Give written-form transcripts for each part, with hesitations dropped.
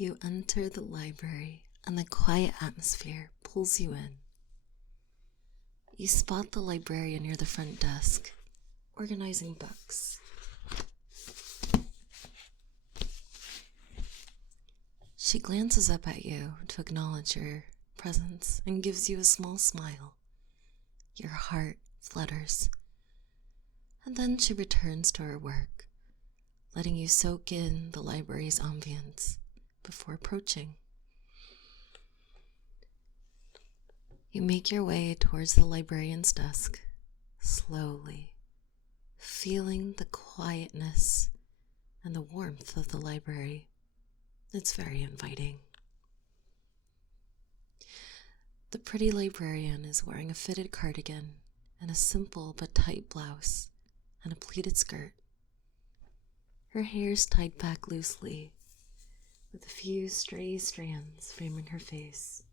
You enter the library and the quiet atmosphere pulls you in. You spot the librarian near the front desk, organizing books. She glances up at you to acknowledge your presence and gives you a small smile. Your heart flutters. And then she returns to her work, letting you soak in the library's ambience before approaching. You make your way towards the librarian's desk, slowly, feeling the quietness and the warmth of the library. It's very inviting. The pretty librarian is wearing a fitted cardigan and a simple but tight blouse and a pleated skirt. Her hair's tied back loosely, with a few stray strands framing her face.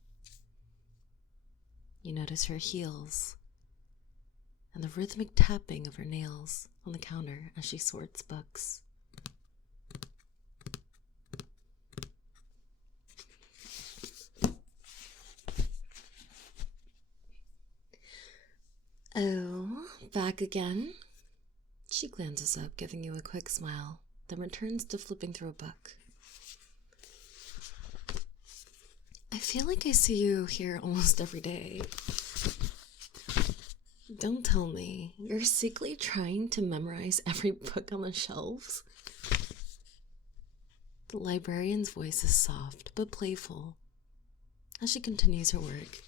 You notice her heels and the rhythmic tapping of her nails on the counter as she sorts books. Oh, back again? She glances up, giving you a quick smile, then returns to flipping through a book. I feel like I see you here almost every day. Don't tell me, you're secretly trying to memorize every book on the shelves? The librarian's voice is soft but playful as she continues her work,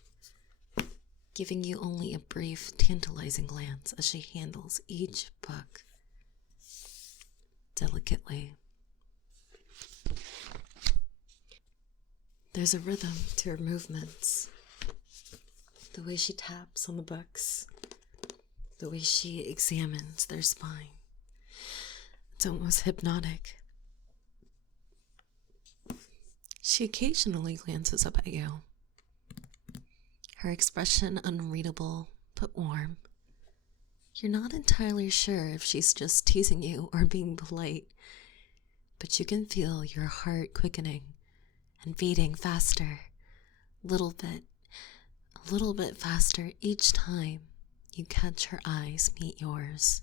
giving you only a brief, tantalizing glance as she handles each book delicately. There's a rhythm to her movements, the way she taps on the books, the way she examines their spine. It's almost hypnotic. She occasionally glances up at you, her expression unreadable but warm. You're not entirely sure if she's just teasing you or being polite, but you can feel your heart quickening and beating faster, a little bit faster each time you catch her eyes meet yours.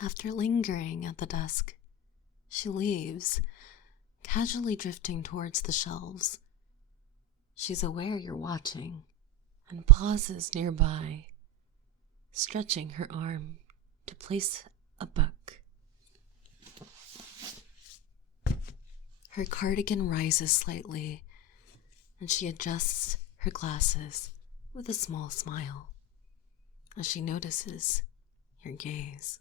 After lingering at the desk, she leaves, casually drifting towards the shelves. She's aware you're watching and pauses nearby, stretching her arm to place a book. Her cardigan rises slightly, and she adjusts her glasses with a small smile as she notices your gaze.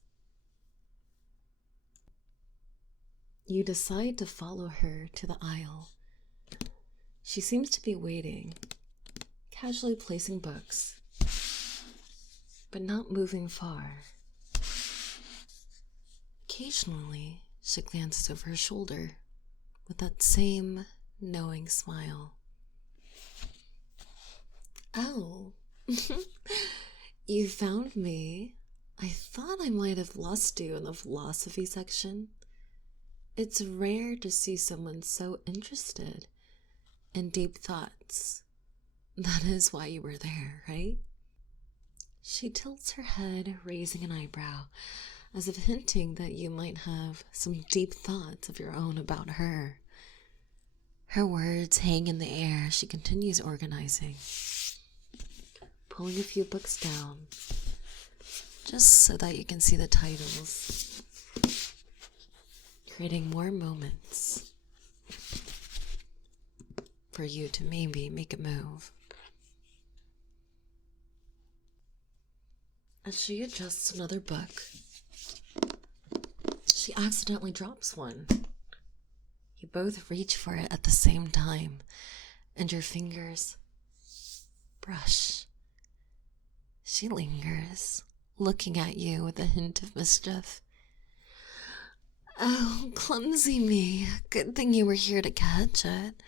You decide to follow her to the aisle. She seems to be waiting, casually placing books, but not moving far. Occasionally, she glances over her shoulder with that same knowing smile. Oh, you found me. I thought I might have lost you in the philosophy section. It's rare to see someone so interested in deep thoughts. That is why you were there, right? She tilts her head, raising an eyebrow, as if hinting that you might have some deep thoughts of your own about her. Her words hang in the air as she continues organizing, pulling a few books down, just so that you can see the titles, creating more moments for you to maybe make a move. As she adjusts another book, she accidentally drops one. You both reach for it at the same time, and your fingers brush. She lingers, looking at you with a hint of mischief. Oh, clumsy me. Good thing you were here to catch it.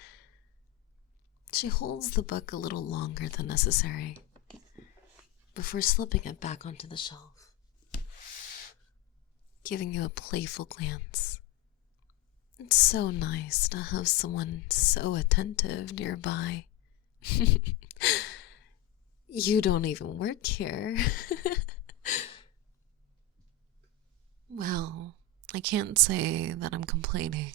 She holds the book a little longer than necessary before slipping it back onto the shelf, giving you a playful glance. It's so nice to have someone so attentive nearby. You don't even work here. Well, I can't say that I'm complaining.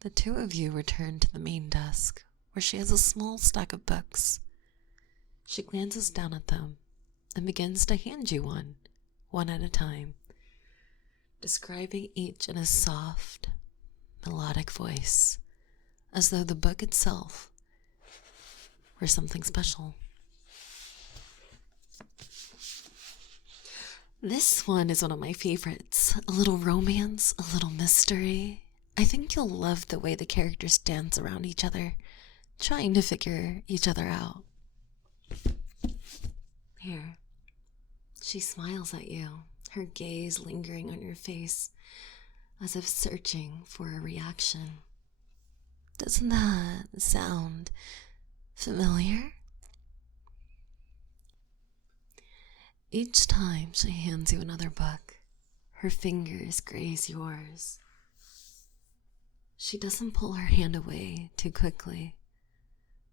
The two of you return to the main desk, where she has a small stack of books. She glances down at them and begins to hand you one at a time, describing each in a soft, melodic voice, as though the book itself were something special. This one is one of my favorites. A little romance, a little mystery. I think you'll love the way the characters dance around each other, trying to figure each other out. Here. She smiles at you, her gaze lingering on your face, as if searching for a reaction. Doesn't that sound familiar? Each time she hands you another book, her fingers graze yours. She doesn't pull her hand away too quickly.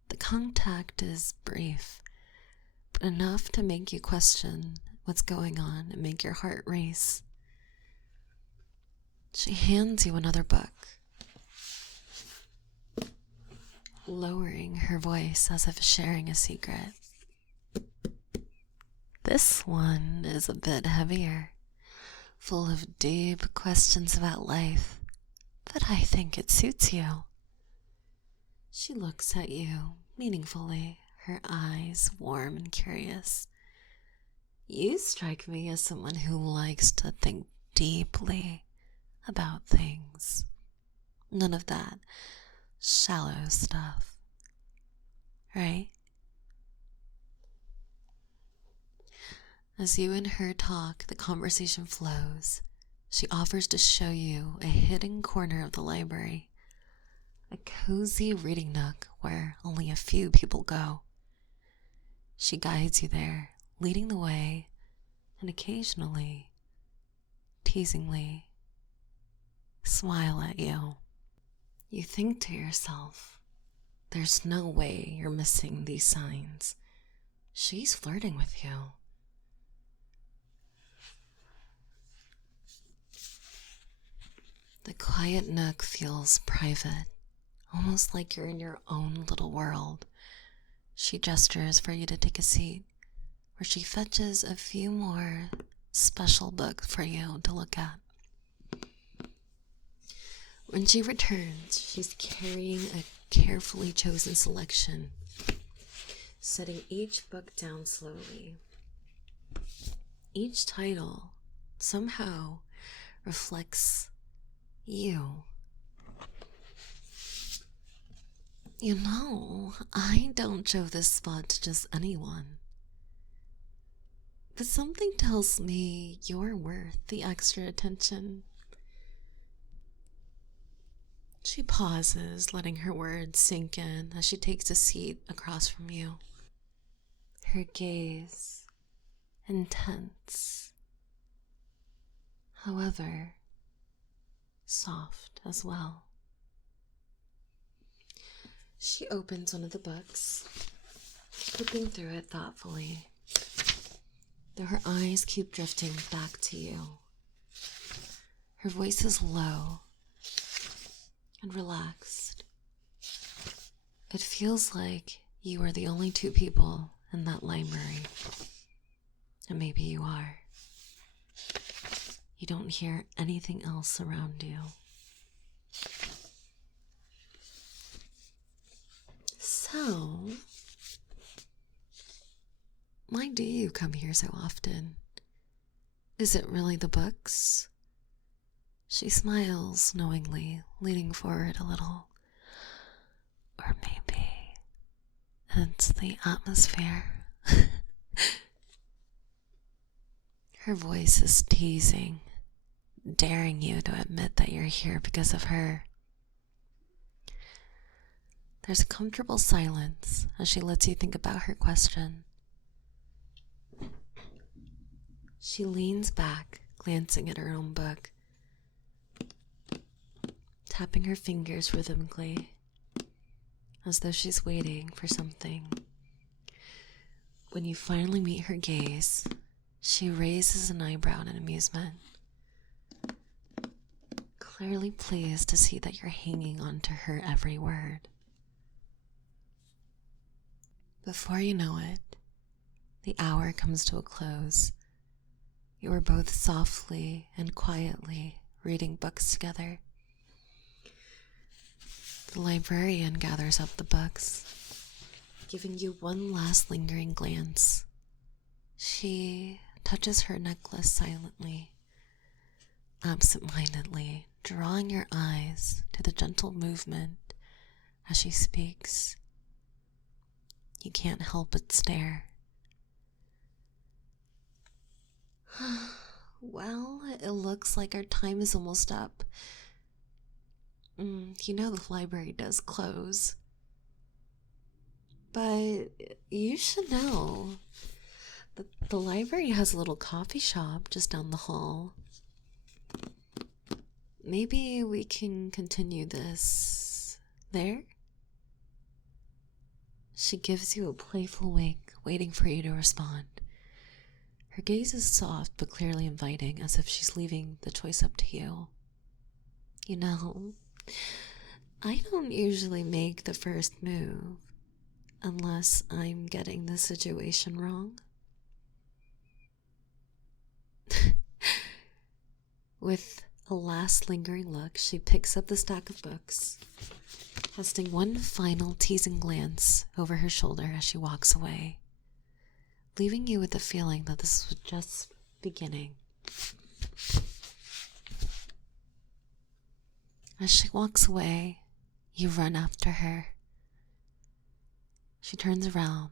The contact is brief, but enough to make you question what's going on and make your heart race. She hands you another book, lowering her voice as if sharing a secret. This one is a bit heavier, full of deep questions about life, but I think it suits you. She looks at you meaningfully, her eyes warm and curious. You strike me as someone who likes to think deeply about things. None of that shallow stuff, right? As you and her talk, the conversation flows. She offers to show you a hidden corner of the library, a cozy reading nook where only a few people go. She guides you there, leading the way, and occasionally, teasingly, smile at you. You think to yourself, there's no way you're missing these signs. She's flirting with you. The quiet nook feels private, almost like you're in your own little world. She gestures for you to take a seat, where she fetches a few more special books for you to look at. When she returns, she's carrying a carefully chosen selection, setting each book down slowly. Each title somehow reflects you. You know, I don't show this spot to just anyone. But something tells me you're worth the extra attention. She pauses, letting her words sink in as she takes a seat across from you. Her gaze intense, however, soft as well. She opens one of the books, flipping through it thoughtfully, though her eyes keep drifting back to you. Her voice is low and relaxed. It feels like you are the only two people in that library, and maybe you are. You don't hear anything else around you. So, why do you come here so often? Is it really the books? She smiles knowingly, leaning forward a little. Or maybe it's the atmosphere. Her voice is teasing, daring you to admit that you're here because of her. There's a comfortable silence as she lets you think about her question. She leans back, glancing at her own book, tapping her fingers rhythmically, as though she's waiting for something. When you finally meet her gaze, she raises an eyebrow in amusement, clearly pleased to see that you're hanging on to her every word. Before you know it, the hour comes to a close. You are both softly and quietly reading books together. The librarian gathers up the books, giving you one last lingering glance. She touches her necklace silently, absent-mindedly, drawing your eyes to the gentle movement as she speaks. You can't help but stare. Well, it looks like our time is almost up. You know the library does close. But you should know that the library has a little coffee shop just down the hall. Maybe we can continue this there? She gives you a playful wink, waiting for you to respond. Her gaze is soft but clearly inviting, as if she's leaving the choice up to you. You know, I don't usually make the first move unless I'm getting the situation wrong. With a last lingering look, she picks up the stack of books, casting one final teasing glance over her shoulder as she walks away, leaving you with the feeling that this was just beginning. As she walks away, you run after her. She turns around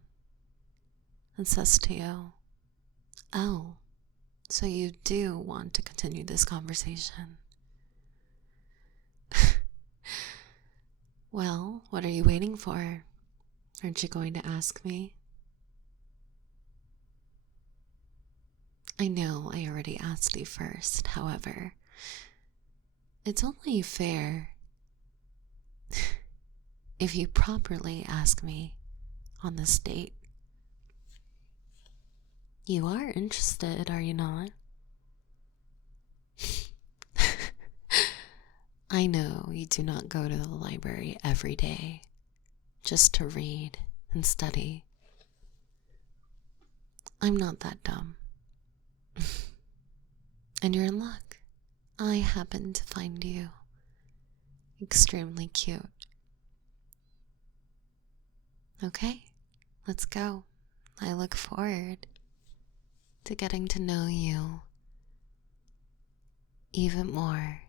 and says to you, "Oh, so you do want to continue this conversation?" Well, what are you waiting for? Aren't you going to ask me? I know I already asked you first, however, it's only fair if you properly ask me on this date. You are interested, are you not? I know you do not go to the library every day just to read and study. I'm not that dumb. And you're in luck. I happen to find you extremely cute. Okay, let's go. I look forward to getting to know you even more.